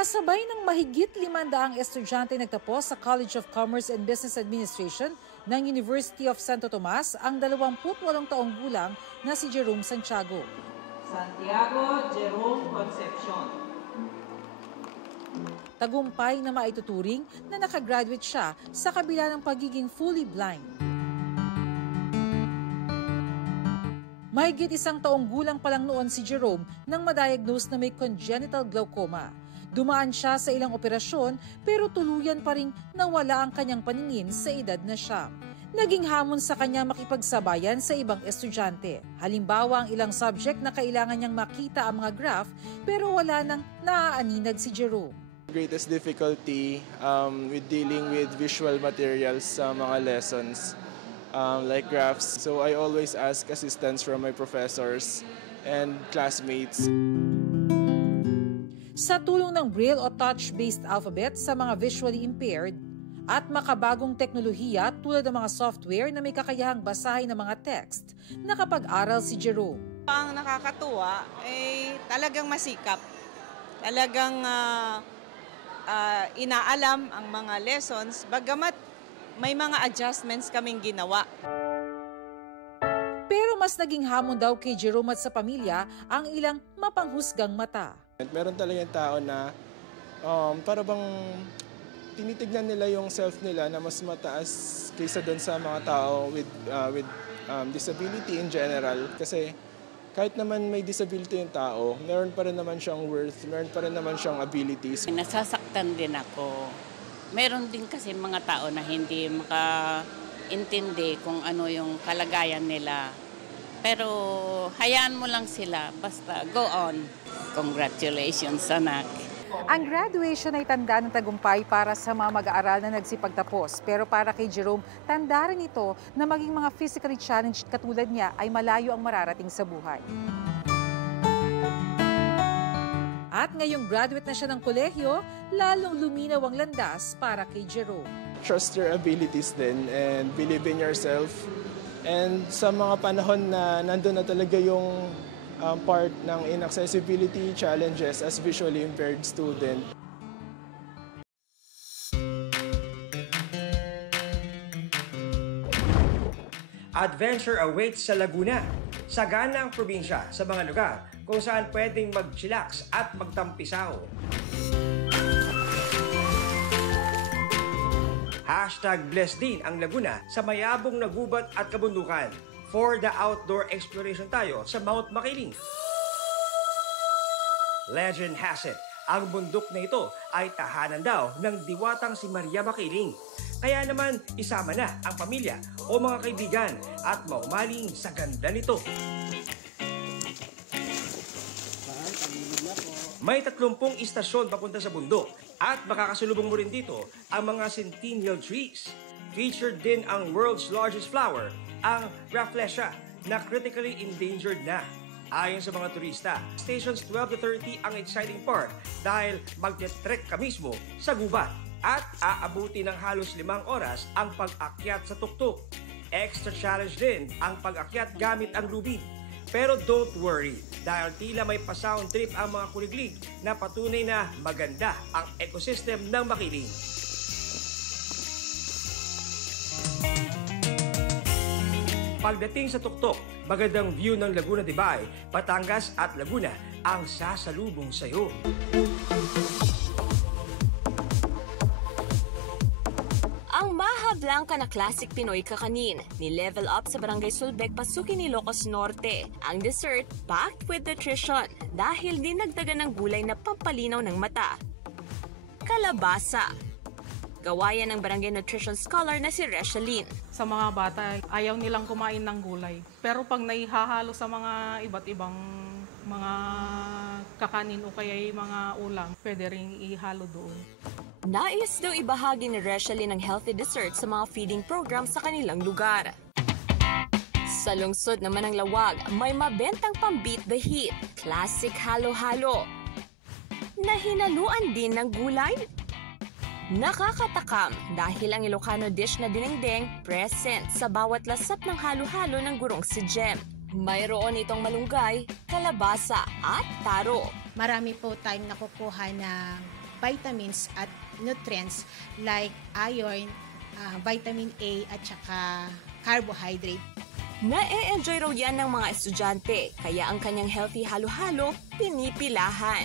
Kasabay ng mahigit 500 estudyante nagtapos sa College of Commerce and Business Administration ng University of Santo Tomas ang 28 taong gulang na si Jerome Santiago. Santiago Jerome Concepcion. Tagumpay na maituturing na nakagraduate siya sa kabila ng pagiging fully blind. Mahigit 1 taong gulang pa lang noon si Jerome nang madiagnose na may congenital glaucoma. Dumaan siya sa ilang operasyon pero tuluyan pa ring nawala ang kanyang paningin sa edad na siya. Naging hamon sa kanya makipagsabayan sa ibang estudyante. Halimbawa ang ilang subject na kailangan niyang makita ang mga graph pero wala nang naaaninag si Jerome. Greatest difficulty with dealing with visual materials sa mga lessons like graphs. So I always ask assistance from my professors and classmates. Sa tulong ng Braille o touch-based alphabet sa mga visually impaired at makabagong teknolohiya tulad ng mga software na may kakayahang basahin ng mga text, nakapag-aral si Jerome. Ang nakakatuwa ay talagang masikap. Talagang inaalam ang mga lessons, bagamat may mga adjustments kaming ginawa. Pero mas naging hamon daw kay Jerome at sa pamilya ang ilang mapanghusgang mata. Meron talagang tao na para bang tinitignan nila yung self nila na mas mataas kaysa doon sa mga tao with disability in general. Kasi kahit naman may disability yung tao, meron pa rin naman siyang worth, meron pa rin naman siyang abilities. Nasasaktan din ako. Meron din kasi mga tao na hindi makaintindi kung ano yung kalagayan nila. Pero hayaan mo lang sila, basta go on. Congratulations, anak. Ang graduation ay tanda ng tagumpay para sa mga mag-aaral na nagsipagtapos. Pero para kay Jerome, tanda rin ito na maging mga physically challenged katulad niya ay malayo ang mararating sa buhay. At ngayong graduate na siya ng kolehiyo, lalong luminaw ang landas para kay Jerome. Trust your abilities din and believe in yourself. And sa mga panahon na nandun na talaga yung part ng inaccessibility challenges as visually impaired student. Adventure awaits sa Laguna. Sagana ang probinsya sa mga lugar kung saan pwedeng mag-chillax at magtampisaw. #blessed din ang Laguna sa mayabong na gubat at kabundukan. For the outdoor exploration tayo sa Mount Makiling. Legend has it, ang bundok na ito ay tahanan daw ng diwatang si Maria Makiling. Kaya naman isama na ang pamilya o mga kaibigan at maumaling sa ganda nito. May 30 istasyon papunta sa bundok at makakasalubong mo rin dito ang mga centennial trees. Featured din ang world's largest flower, ang Rafflesia, na critically endangered na. Ayon sa mga turista, stations 12 to 30 ang exciting part dahil magte-trek ka mismo sa gubat at aabuti ng halos 5 oras ang pag-akyat sa tuktok. Extra challenge din ang pag-akyat gamit ang lubid. Pero don't worry, dahil tila may pa-sound trip ang mga kuliglig na patunay na maganda ang ecosystem ng Makiling. Pagdating sa tuktok, magandang view ng Laguna de Bay, Batangas at Laguna ang sasalubong sa iyo. Ang Maha Blanca na classic Pinoy kakanin, ni-level up sa Barangay Sulbec, Pasukin, Ilocos Norte. Ang dessert, packed with nutrition dahil dinagdagan ng gulay na pampalinaw ng mata. Kalabasa. Gawayan ng Barangay Nutrition Scholar na si Reshalyn. Sa mga bata, ayaw nilang kumain ng gulay. Pero pag naihahalo sa mga iba't ibang mga kakanin o kaya mga ulam, pwede rin ihalo doon. Nais daw ibahagi ni Reshalyn ang healthy dessert sa mga feeding program sa kanilang lugar. Sa lungsod naman ng Lawag, may mabentang pang-beat the heat, classic halo-halo. Na hinaluan din ng gulay. Nakakatakam dahil ang Ilocano dish na dinengdeng present sa bawat lasap ng halo-halo ng gurong si Jem. Mayroon itong malunggay, kalabasa at taro. Marami po tayong nakukuha ng vitamins at nutrients like iron, vitamin A at saka carbohydrate. Na-e-enjoy raw yan ng mga estudyante, kaya ang kanyang healthy halo-halo pinipilahan.